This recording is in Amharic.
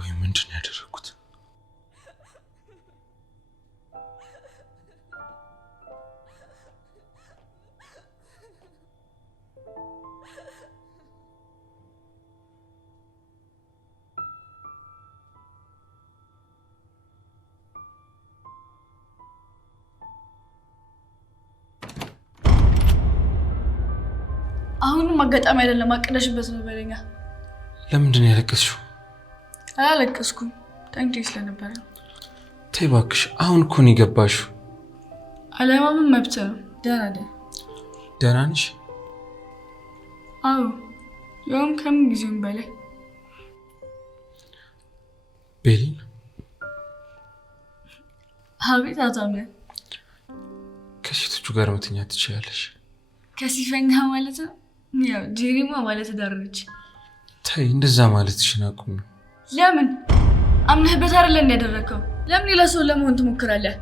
ቆይ ምንድን ነው ያደረኩት? አሁንም አጋጣሚ አይደለም አቅደሽበት ነው በለኛ። ለምንድን ነው ያለቀስሽው? አላለቀስኩም ተንግዲህ ስለነበረ። ተይ እባክሽ አሁን እኮ ነው የገባሽው። አለማመን መብት ነው። ደህና ነኝ። ደህና ነሽ? አዎ ያውም ከምን ጊዜውም በላይ። ቤሊን አቤት አታምነ። ከሴቶቹ ጋር መተኛት ትችያለሽ? ከሲፈኛ ማለት ነው? ያው ጄሪማ ማለት ዳርነች። ተይ እንደዛ ማለትሽን አቁሚ። ለምን? አምነህበት አይደል እንደ ያደረከው? ለምን ሌላ ሰው ለመሆን ትሞክራለህ?